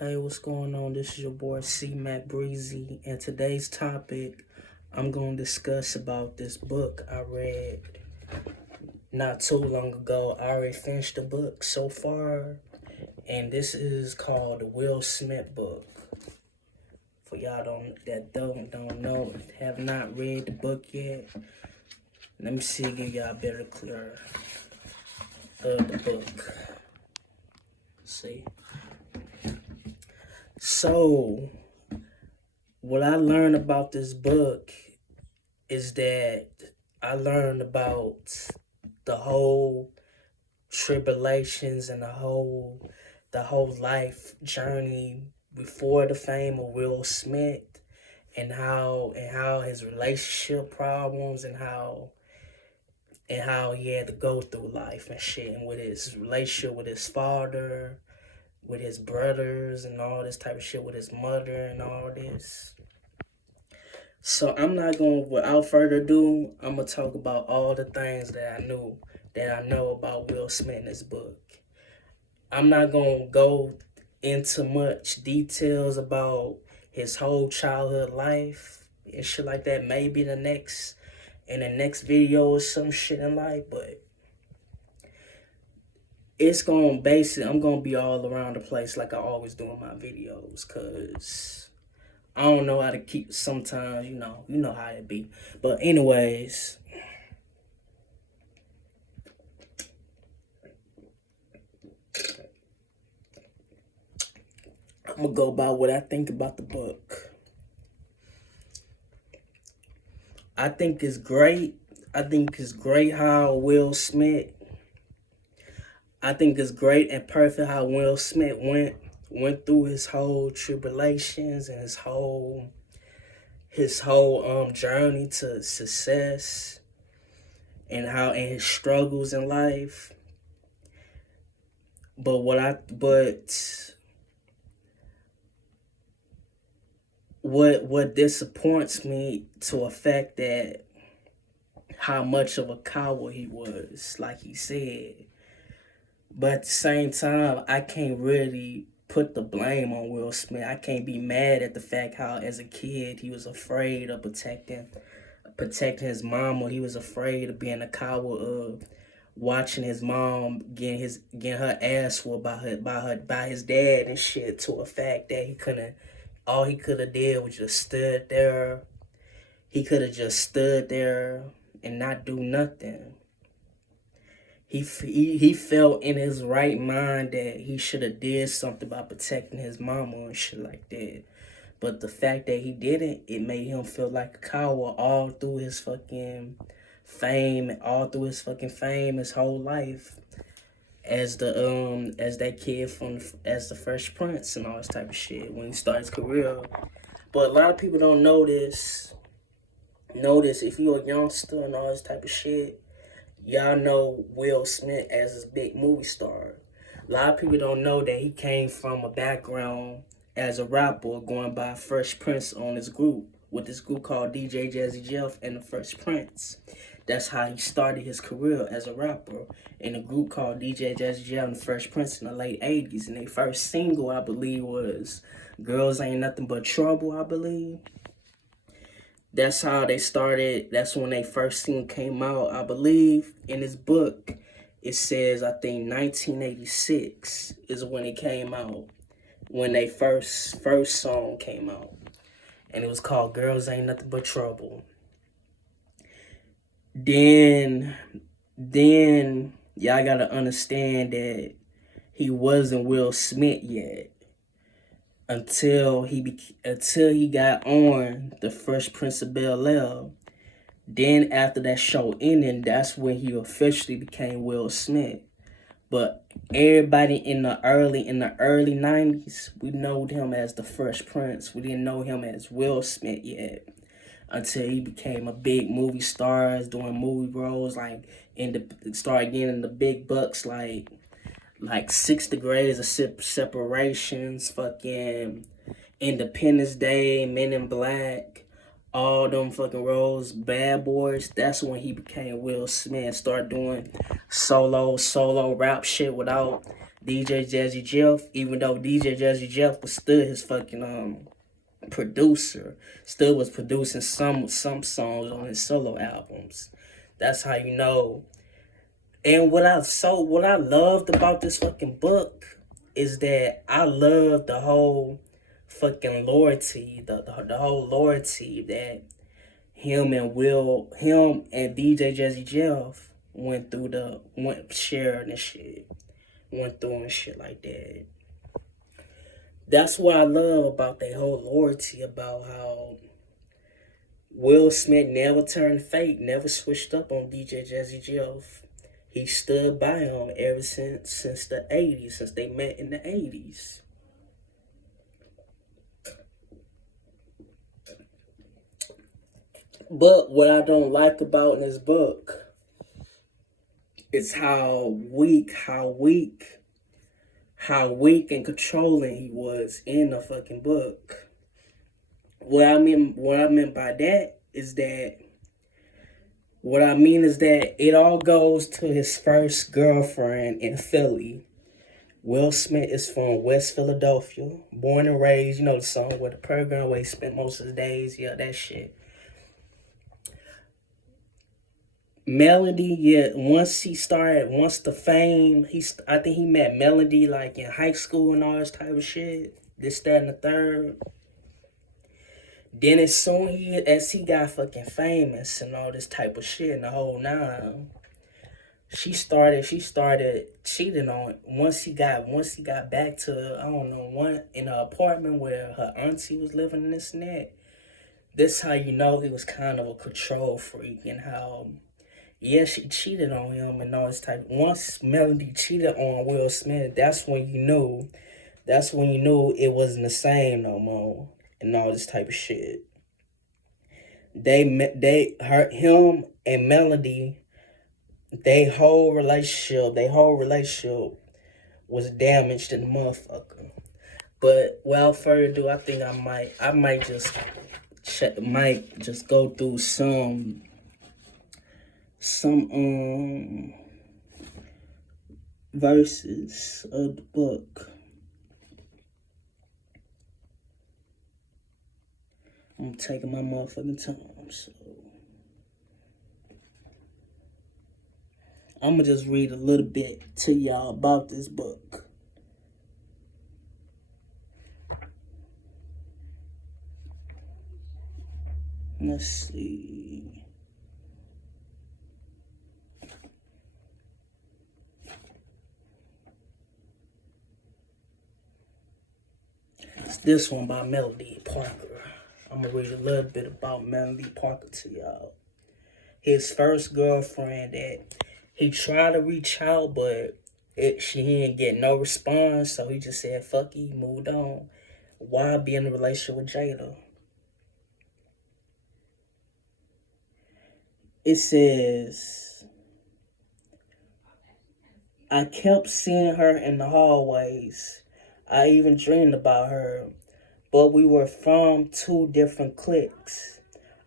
Hey, what's going on? This is your boy C Mac Breezy, and today's topic I'm going to discuss about this book I read not too long ago. I already finished the book so far, and this is called the Will Smith book. For y'all don't know, have not read the book yet. Let me see, give y'all a better clear of the book. See, so what I learned about this book is that I learned about the whole tribulations and the whole life journey before the fame of Will Smith, and how his relationship problems, and how he had to go through life and shit, and with his relationship with his father, with his brothers, and all this type of shit, with his mother and all this. So I'm not going to, without further ado, I'm gonna talk about all the things that I know about Will Smith in this book. I'm not gonna go into much details about his whole childhood life and shit like that. Maybe in the next video or some shit in life, but I'm gonna be all around the place like I always do in my videos, cause I don't know how to keep. Sometimes you know how it be. But anyways, I'm gonna go by what I think about the book. I think it's great. I think it's great how Will Smith. I think it's great and perfect how Will Smith went through his whole tribulations and his whole journey to success, and his struggles in life. But what disappoints me to a fact that how much of a coward he was, like he said. But at the same time, I can't really put the blame on Will Smith. I can't be mad at the fact how as a kid he was afraid of protecting his mom, or he was afraid of being a coward of watching his mom getting her ass whooped by his dad and shit, to a fact that he could have did was just stood there. He could have just stood there and not do nothing. He felt in his right mind that he should have did something about protecting his mama and shit like that. But the fact that he didn't, it made him feel like a coward all through his fucking fame, his whole life, as that kid as the Fresh Prince and all this type of shit when he started his career. But a lot of people don't know this. Notice if you're a youngster and all this type of shit, y'all know Will Smith as this big movie star. A lot of people don't know that he came from a background as a rapper going by Fresh Prince on his group, with this group called DJ Jazzy Jeff and the Fresh Prince. That's how he started his career as a rapper in a group called DJ Jazzy Jeff and the Fresh Prince in the late 80s. And their first single, I believe, was Girls Ain't Nothing But Trouble, I believe. That's how they started. That's when they first single came out. I believe in his book, it says, I think 1986 is when it came out. When they first song came out. And it was called Girls Ain't Nothing But Trouble. Then y'all gotta understand that he wasn't Will Smith yet until he got on the Fresh Prince of Bel-Air. Then after that show ended, that's when he officially became Will Smith. But everybody in the early 90s, we know him as the Fresh Prince. We didn't know him as Will Smith yet until he became a big movie star, doing movie roles, like started getting the big bucks, like 6 Degrees of Separations, fucking Independence Day, Men in Black, all them fucking roles, Bad Boys. That's when he became Will Smith, started doing solo rap shit without DJ Jazzy Jeff, even though DJ Jazzy Jeff was still his fucking producer, still was producing some songs on his solo albums. That's how you know. And what I loved about this fucking book is that I love the whole fucking loyalty, the whole loyalty that him and DJ Jazzy Jeff sharing and shit, went through and shit like that. That's what I love about their whole loyalty, about how Will Smith never turned fake, never switched up on DJ Jazzy Jeff. He stood by him ever since the 80s, since they met in the 80s. But what I don't like about in this book is how weak and controlling he was in the fucking book. What I meant by that is that it all goes to his first girlfriend in Philly. Will Smith is from West Philadelphia, born and raised, you know the song where the program where he spent most of his days, yeah, that shit. Melody, yeah, once the fame, I think he met Melody like in high school and all this type of shit. This, that, and the third. Then as soon as he got fucking famous and all this type of shit and the whole nine, she started cheating on once he got back to, I don't know, one in an apartment where her auntie was living in this and that. This how you know he was kind of a control freak, and how she cheated on him and all this type. Once Melody cheated on Will Smith, that's when you knew it wasn't the same no more and all this type of shit. Him and Melody, their whole relationship was damaged in the motherfucker. But without further ado, I think I might just go through some verses of the book. I'm taking my motherfucking time, so I'm gonna just read a little bit to y'all about this book. Let's see. It's this one by Melody Parker. I'm gonna read a little bit about Melody Parker to y'all. His first girlfriend that he tried to reach out, but he didn't get no response, so he just said, fuck it, he moved on. Why be in a relationship with Jada? It says, I kept seeing her in the hallways. I even dreamed about her, but we were from two different cliques.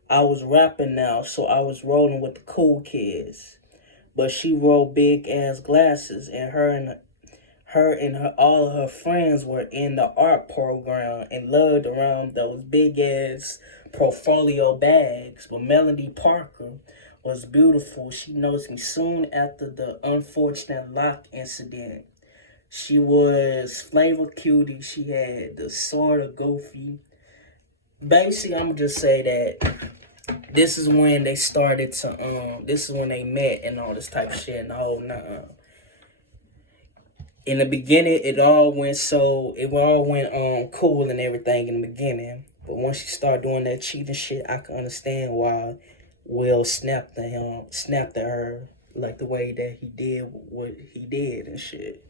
I was rapping now, so I was rolling with the cool kids. But she wore big ass glasses, and all of her friends were in the art program and lugged around those big ass portfolio bags. But Melody Parker was beautiful. She noticed me soon after the unfortunate lock incident. She was Flavor Cutie. She had the sort of goofy. Basically, I'm gonna just say that this is when they started to this is when they met and all this type of shit and the whole in the beginning it all went cool and everything in the beginning. But once you start doing that cheating shit, I can understand why Will snapped at her like the way that he did what he did and shit.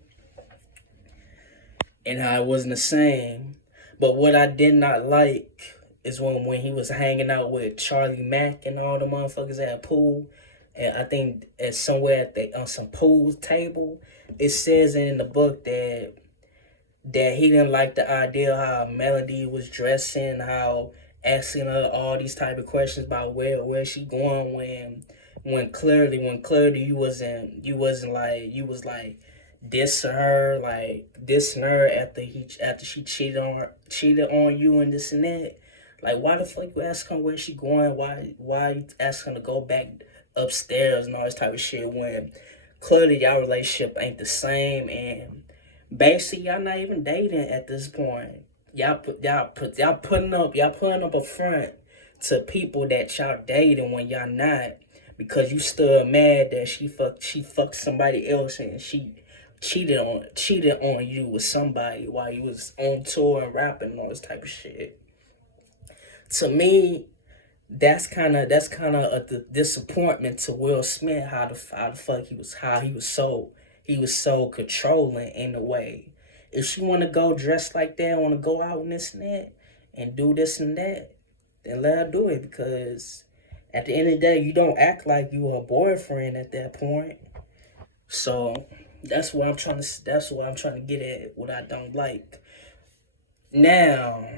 And how it wasn't the same. But what I did not like is when he was hanging out with Charlie Mack and all the motherfuckers at a pool. And I think at somewhere on some pool table, it says in the book that he didn't like the idea how Melody was dressing, how asking her all these type of questions about where she going when clearly you was like dissing her after she cheated on you and this and that. Like, why the fuck you ask her where she going? Why you ask her to go back upstairs and all this type of shit when clearly y'all relationship ain't the same, and basically y'all not even dating at this point. Y'all putting up a front to people that y'all dating when y'all not, because you still mad that she fucked somebody else and she cheated on you with somebody while you was on tour and rapping and all this type of shit. To me, that's kind of a disappointment to Will Smith. How the fuck he was so controlling in a way. If she want to go dress like that, want to go out and this and that, and do this and that, then let her do it. Because at the end of the day, you don't act like you her boyfriend at that point. So That's what I'm trying to get at. What I don't like. Now,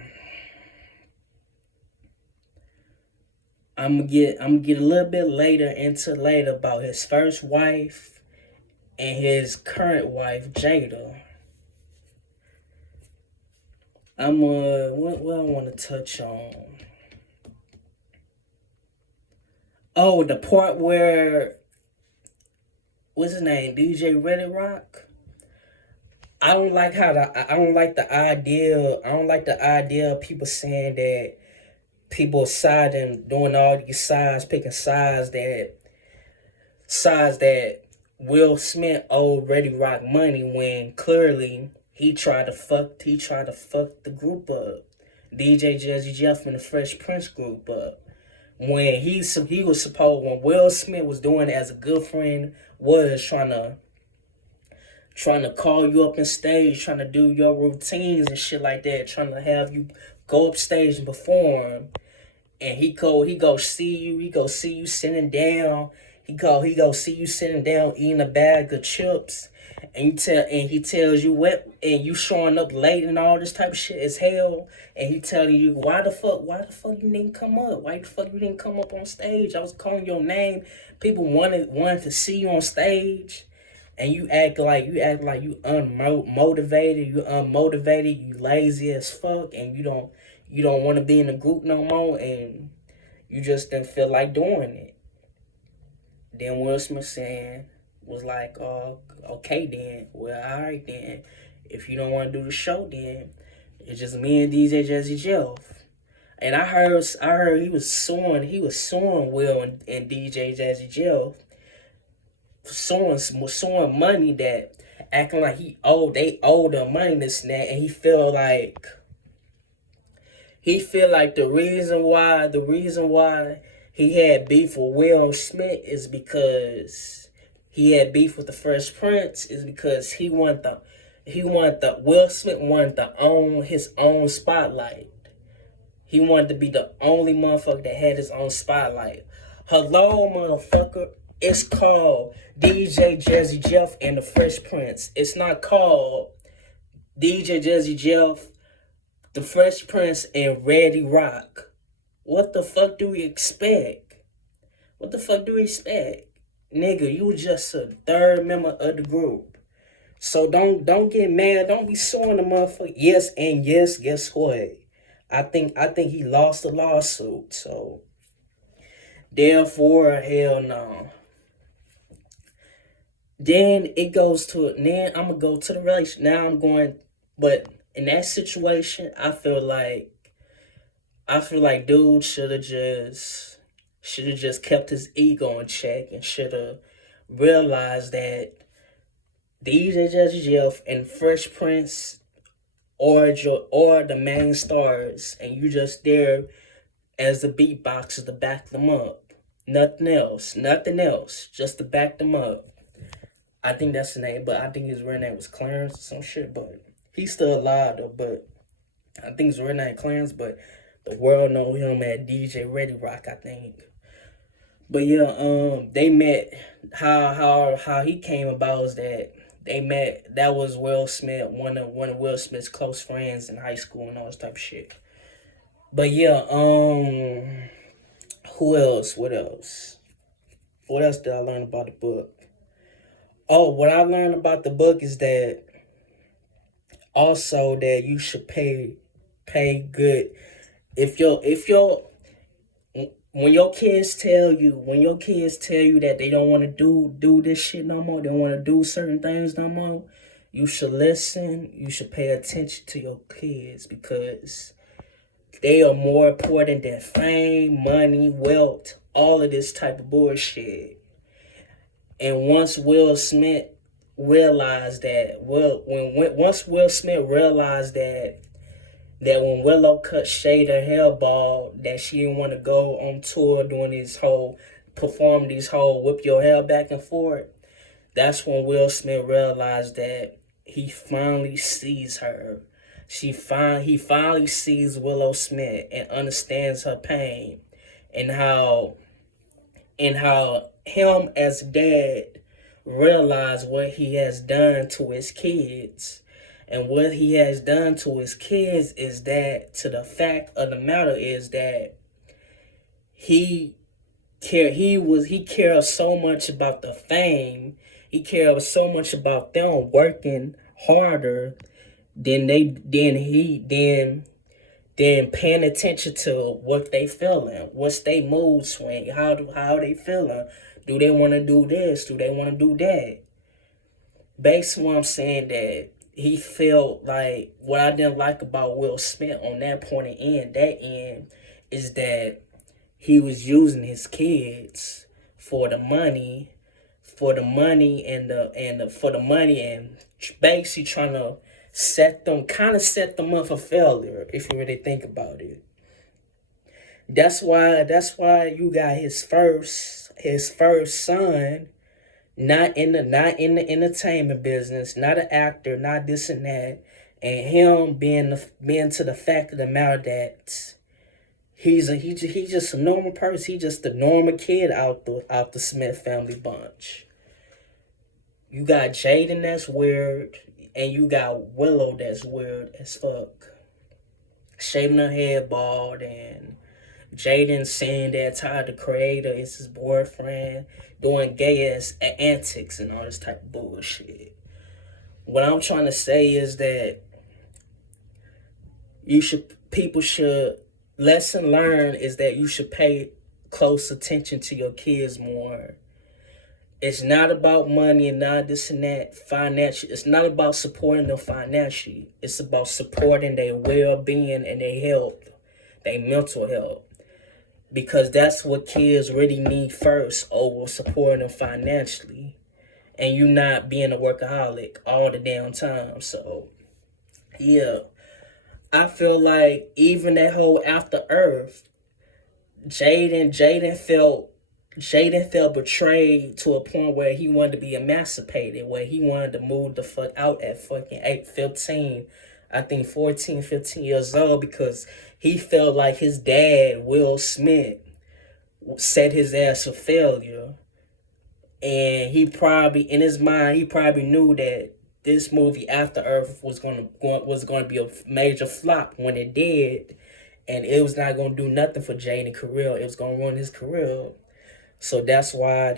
I'm gonna get a little bit later about his first wife and his current wife Jada. What I want to touch on. Oh, the part where what's his name, DJ Ready Rock. I don't like the idea of people saying that people siding, doing all these sides, picking sides that Will Smith owed Ready Rock money when clearly he tried to fuck the group up. DJ Jazzy Jeff and the Fresh Prince group up. When when Will Smith was doing it as a good friend, was trying to call you up in stage, trying to do your routines and shit like that, trying to have you go up stage and perform. And he go see you sitting down. He go see you sitting down eating a bag of chips, and he tells you what, and you showing up late and all this type of shit as hell, and he telling you why the fuck you didn't come up, why the fuck you didn't come up on stage? I was calling your name, people wanted to see you on stage, and you unmotivated, you lazy as fuck, and you don't want to be in the group no more, and you just didn't feel like doing it. Then Will Smith was like, okay then, well, all right then. If you don't want to do the show, then it's just me and DJ Jazzy Jeff. And I heard he was suing Will and DJ Jazzy Jeff, suing money, that acting like they owed him money, this and that, and he feel like the reason why he had beef with Will Smith is because he had beef with the Fresh Prince is because Will Smith wanted to own his own spotlight. He wanted to be the only motherfucker that had his own spotlight. Hello, motherfucker. It's called DJ Jazzy Jeff and the Fresh Prince. It's not called DJ Jazzy Jeff, the Fresh Prince, and Ready Rock. What the fuck do we expect? What the fuck do we expect? Nigga, you were just a third member of the group. So don't get mad. Don't be suing the motherfucker. Yes, guess what? I think he lost the lawsuit. So therefore, hell no. Then I'm gonna go to the relation. But in that situation, I feel like dude should have just kept his ego in check and should have realized that these are Jazzy Jeff and Fresh Prince or the main stars, and you just there as the beatboxer to back them up. Nothing else, just to back them up. I think that's the name, but I think his real name was Clarence or some shit, but he's still alive though, but I think his real name Clarence, but the world know him at DJ Ready Rock, I think. But yeah, they met. How he came about is that they met. That was Will Smith, one of Will Smith's close friends in high school and all this type of shit. But yeah, who else? What else? What else did I learn about the book? Oh, what I learned about the book is that also that you should pay good. If your when your kids tell you that they don't want to do this shit no more, they don't want to do certain things no more, you should listen. You should pay attention to your kids because they are more important than fame, money, wealth, all of this type of bullshit. And once Will Smith realized that, once Will Smith realized that when Willow cut Shade her hair bald, that she didn't want to go on tour doing perform these whole whip your hair back and forth. That's when Will Smith realized that he finally sees her. He finally sees Willow Smith and understands her pain, and how him as dad realize what he has done to his kids. And what he has done to his kids is that, to the fact of the matter is that he cared so much about the fame, he cared so much about them working harder than paying attention to what they feeling, what's they mood swing, how they feeling. Do they want to do this? Do they want to do that? Basically, what I'm saying that he felt like what I didn't like about Will Smith on that point of end is that he was using his kids for the money, and basically trying to set them up for failure if you really think about it. That's why you got his first son not in the entertainment business, not an actor, not this and that, and him being to the fact of the matter that he's just a normal person. He's just a normal kid out the Smith family bunch. You got Jaden that's weird, and you got Willow that's weird as fuck. Shaving her head bald, and Jaden saying that Tyler the Creator is his boyfriend, doing gay ass antics and all this type of bullshit. What I'm trying to say is that people should, lesson learned is that you should pay close attention to your kids more. It's not about money and not this and that financial. It's not about supporting them financially. It's about supporting their well-being and their health, their mental health. Because that's what kids really need first over supporting them financially. And you not being a workaholic all the damn time. So, yeah. I feel like even that whole After Earth, Jaden felt betrayed to a point where he wanted to be emancipated, where he wanted to move the fuck out at fucking 15, I think 14, 15 years old, because he felt like his dad, Will Smith, set his ass for failure. And he probably, in his mind, he probably knew that this movie After Earth was gonna be a major flop when it did, and it was not gonna do nothing for Jaden career. It was gonna ruin his career. So that's why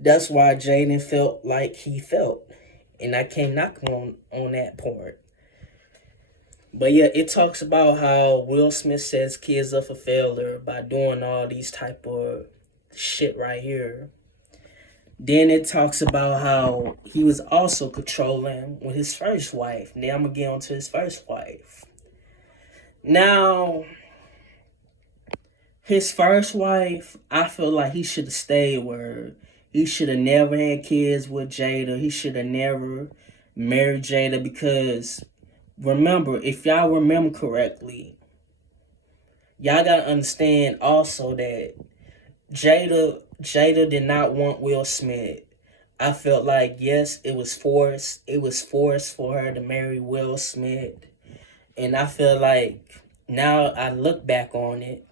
Jaden felt like he felt, and I can't knock him on that part. But yeah, it talks about how Will Smith sets kids up for failure by doing all these type of shit right here. Then it talks about how he was also controlling with his first wife. Now I'm gonna get on to his first wife. Now, his first wife, I feel like he should have stayed with her. He should have never had kids with Jada. He should have never married Jada because, remember, if y'all remember correctly, y'all gotta understand also that Jada did not want Will Smith. I felt like, yes, it was forced. It was forced for her to marry Will Smith. And I feel like, now I look back on it,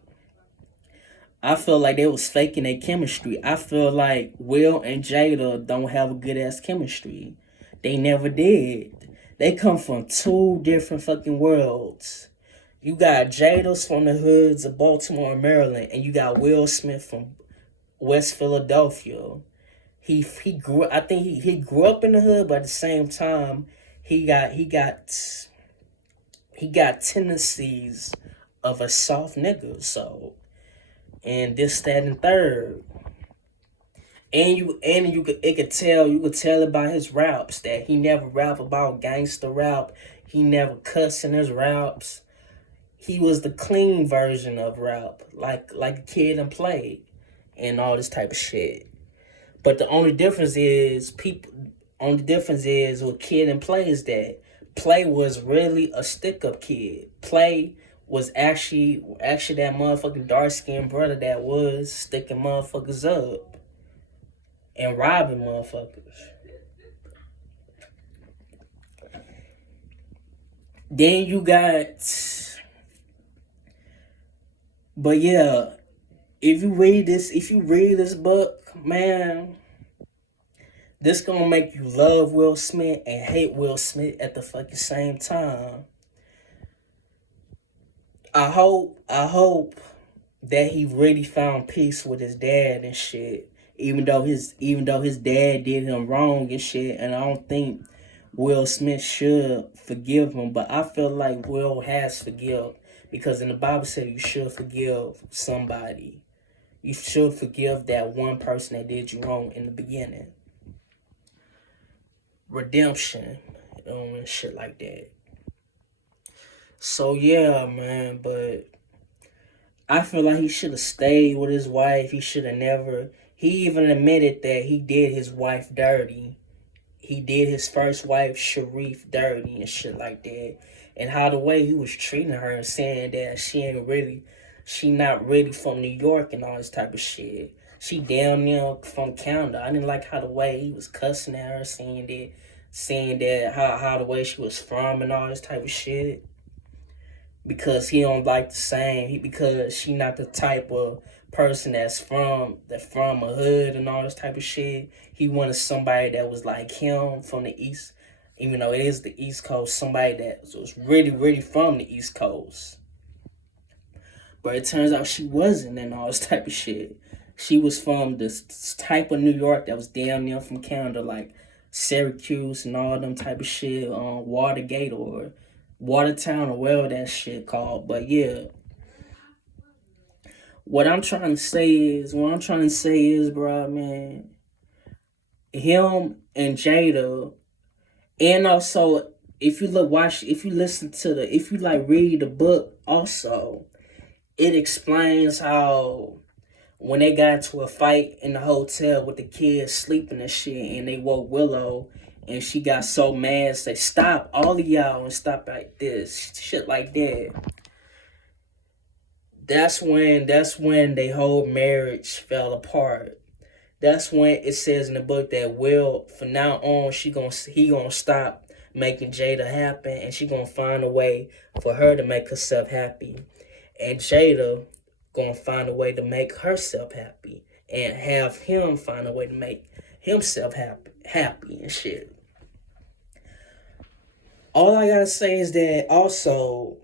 I feel like they was faking their chemistry. I feel like Will and Jada don't have a good ass chemistry. They never did. They come from two different fucking worlds. You got Jada's from the hoods of Baltimore and Maryland, and you got Will Smith from West Philadelphia. he grew. I think he grew up in the hood, but at the same time, he got he got he got tendencies of a soft nigga. So, and this, that, and third. And you could it could tell you could tell about his raps that he never rap about gangster rap. He never cuss in his raps. He was the clean version of rap, like a kid and played and all this type of shit. But the only difference is with Kid and Play is that Play was really a stick up kid. Play was actually that motherfucking dark skinned brother that was sticking motherfuckers up and robbing motherfuckers. Then you got, but yeah, if you read this book, man, this gonna make you love Will Smith and hate Will Smith at the fucking same time. I hope that he really found peace with his dad and shit. Even though his dad did him wrong and shit, and I don't think Will Smith should forgive him, but I feel like Will has forgive because in the Bible said you should forgive somebody. You should forgive that one person that did you wrong in the beginning. Redemption, and shit like that. So yeah, man, but I feel like he should have stayed with his wife. He should have never. He even admitted that he did his wife dirty. He did his first wife, Sharif, dirty and shit like that. And how the way he was treating her and saying that she not really from New York and all this type of shit. She damn near from Canada. I didn't like how the way he was cussing at her, saying that how the way she was from and all this type of shit. Because he don't like the same. Because she not the type of person that's from a hood and all this type of shit. He wanted somebody that was like him from the East, even though it is the East Coast, somebody that was really, really from the East Coast. But it turns out she wasn't and all this type of shit. She was from this type of New York that was damn near from Canada, like Syracuse and all them type of shit, Watergate or Watertown or whatever that shit called. But yeah, what I'm trying to say is, bro, man, him and Jada, and also if you read the book, also it explains how when they got into a fight in the hotel with the kids sleeping and shit, and they woke Willow, and she got so mad, say, "Stop, all of y'all, and stop like this," shit like that. That's when their whole marriage fell apart. That's when it says in the book that Will, from now on, he gonna stop making Jada happy, and she gonna find a way for her to make herself happy, and Jada gonna find a way to make herself happy, and have him find a way to make himself happy and shit. All I gotta say is that also,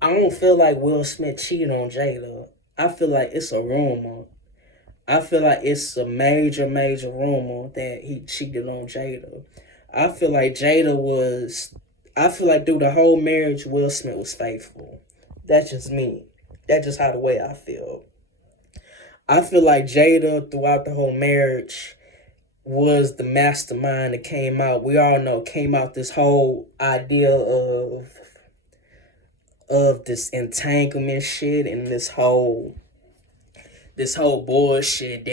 I don't feel like Will Smith cheated on Jada. I feel like it's a rumor. I feel like it's a major, major rumor that he cheated on Jada. I feel like through the whole marriage, Will Smith was faithful. That's just me. That's just how the way I feel. I feel like Jada, throughout the whole marriage, was the mastermind that came out. We all know came out this whole idea of this entanglement shit and this whole bullshit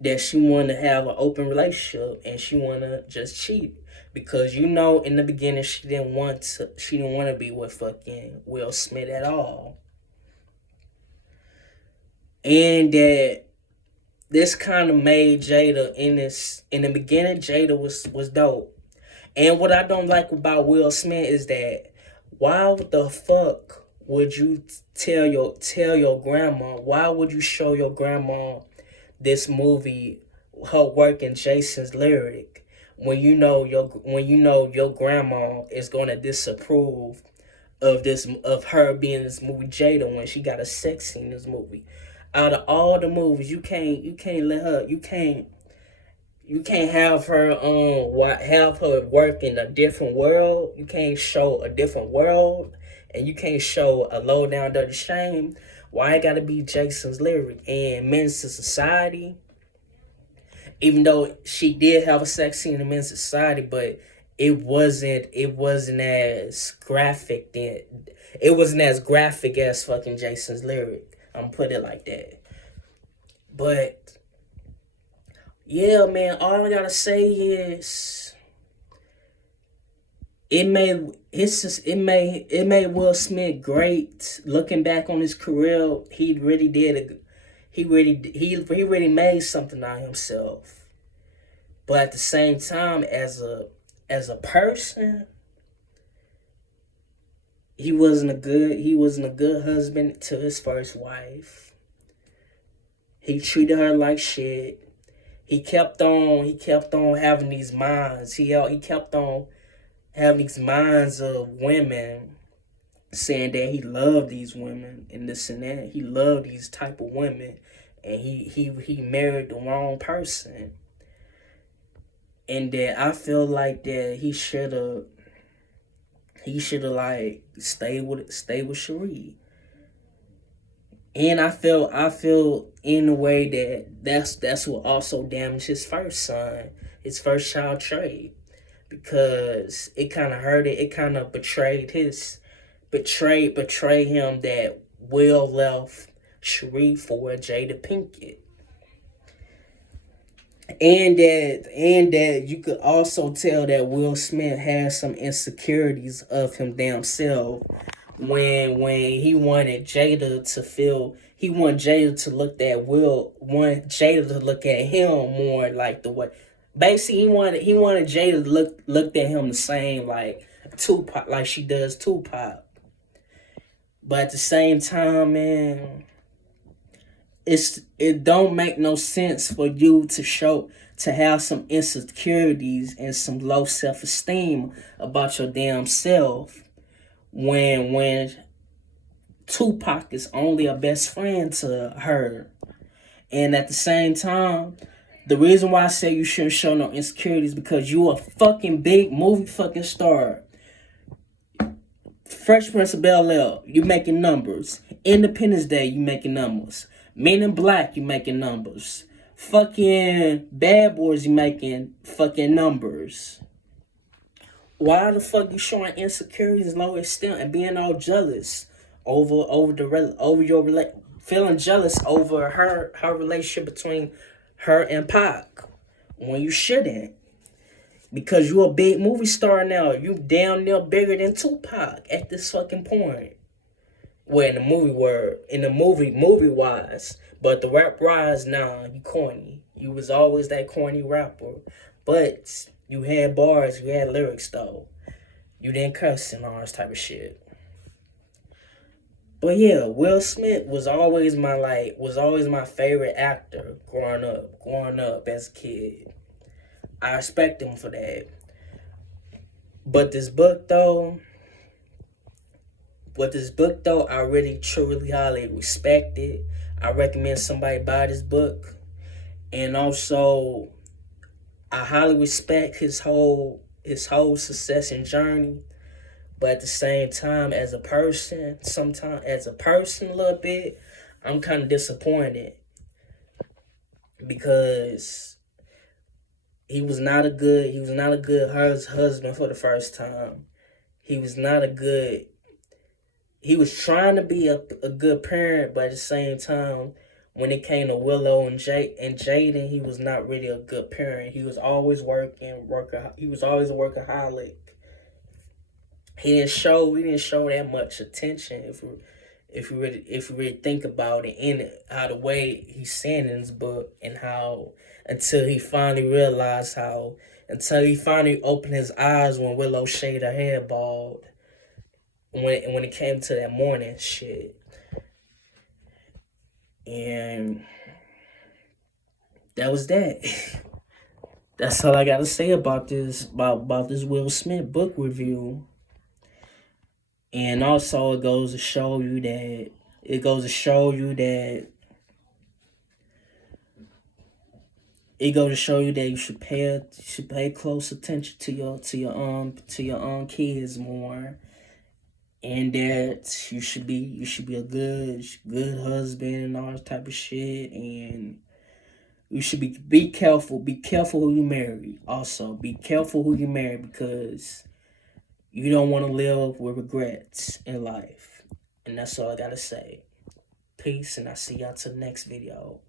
that she wanted to have an open relationship and she wanted to just cheat because in the beginning she didn't want to be with fucking Will Smith at all, and that this kind of made Jada in the beginning. Jada was dope, and what I don't like about Will Smith is that why the fuck would you tell your grandma? Why would you show your grandma this movie, her working Jason's lyric, when you know your grandma is gonna disapprove of her being in this movie Jada when she got a sex scene in this movie? Out of all the movies, you can't have her have her work in a different world. You can't show a different world, and you can't show a low down dirty shame. Why it gotta be Jason's lyric and Menace to Society? Even though she did have a sex scene in Menace to Society, but it wasn't as graphic then. It wasn't as graphic as fucking Jason's lyric. I'm gonna put it like that. But yeah, man, all I gotta say is it made Will Smith great. Looking back on his career, he really made something out of himself. But at the same time, as a person, he wasn't a good husband to his first wife. He treated her like shit. He kept on having these minds. He kept on having these minds of women, saying that he loved these women and this and that. He loved these type of women, and he married the wrong person. And that I feel like that he should have like stayed with Cherie. And I feel in a way that's what also damaged his first son, his first child, Trey, because it kind of hurt it. It kind of betrayed him that Will left Cherie for Jada Pinkett. And that you could also tell that Will Smith has some insecurities of him damn self when he wanted Jada to look at want Jada to look at him more like the way. Basically, he wanted Jada to looked at him the same like Tupac, like she does Tupac. But at the same time, man, it don't make no sense for you to have some insecurities and some low self-esteem about your damn self when Tupac is only a best friend to her. And at the same time, the reason why I say you shouldn't show no insecurities because you a fucking big movie fucking star. Fresh Prince of Bel-Air, you making numbers. Independence Day, you making numbers. Men in Black, you making numbers. Fucking Bad Boys, you making fucking numbers. Why the fuck you showing insecurities, low extent, and being all jealous feeling jealous over her relationship between her and Pac when you shouldn't? Because you a big movie star now. You damn near bigger than Tupac at this fucking point. Well, in the movie wise. But the rap wise, nah, you corny. You was always that corny rapper. But you had bars, you had lyrics though. You didn't cuss and all this type of shit. But yeah, Will Smith was always my favorite actor growing up as a kid. I respect him for that. But this book though, I really truly highly respect it. I recommend somebody buy this book. And also I highly respect his whole success and journey. But at the same time, as a person a little bit, I'm kind of disappointed because he was not a good husband for the first time. He was not a good. He was trying to be a good parent, but at the same time, when it came to Willow and Jaden, he was not really a good parent. He was always He was always a workaholic. He didn't show that much attention if we really think about it, in how the way he's saying in his book, and how until he finally realized how until he finally opened his eyes when Willow shaved her hair bald, when it came to that morning shit. And that was that. That's all I gotta say about this Will Smith book review. And also it goes to show you that it goes to show you that you should pay close attention to your kids more, and that you should be a good husband and all that type of shit. And you should be careful. Be careful who you marry. Also, be careful who you marry, because you don't want to live with regrets in life. And that's all I gotta say. Peace, and I'll see y'all till the next video.